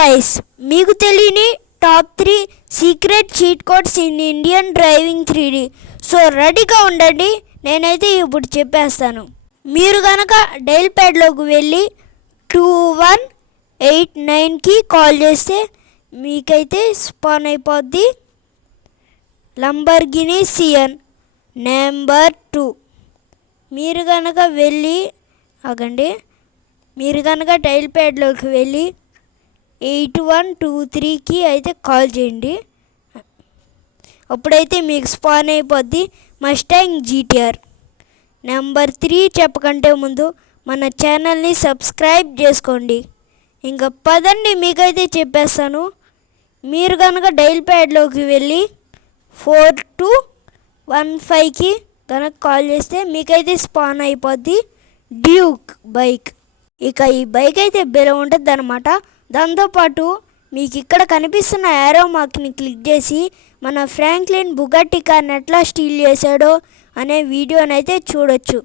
Guys, మీకు తెలియని top 3 secret cheat codes in Indian driving 3D. So రెడీగా ఉండండి, నేనైతే ఇప్పుడు చెప్పేస్తాను. మీరు కనుక డైల్ ప్యాడ్లోకి వెళ్ళి 2189కి కాల్ చేస్తే మీకైతే స్పాన్ అయిపోద్ది లంబర్గిని సియన్ నెంబర్ 2. మీరు కనుక డైల్ ప్యాడ్లోకి వెళ్ళి 8123కి అయితే కాల్ చేయండి. అప్పుడైతే మీకు స్పాన్ అయిపోద్ది మస్టాంగ్ జీటీఆర్. నెంబర్ 3 చెప్పకంటే ముందు మన ఛానల్ని సబ్స్క్రైబ్ చేసుకోండి. ఇంకా పదండి, మీకైతే చెప్పేస్తాను. మీరు కనుక డైల్ ప్యాడ్లోకి వెళ్ళి 4215కి కనుక కాల్ చేస్తే మీకైతే స్పాన్ అయిపోద్ది డ్యూక్ బైక్. ఇక ఈ బైక్ అయితే బెల ఉంటుంది అన్నమాట. దాంతోపాటు మీకు ఇక్కడ కనిపిస్తున్న యారో మార్క్ని క్లిక్ చేసి మన ఫ్రాంక్లిన్ బుగట్టి కార్ని ఎట్లా స్టీల్ చేశాడో అనే వీడియోనైతే చూడొచ్చు.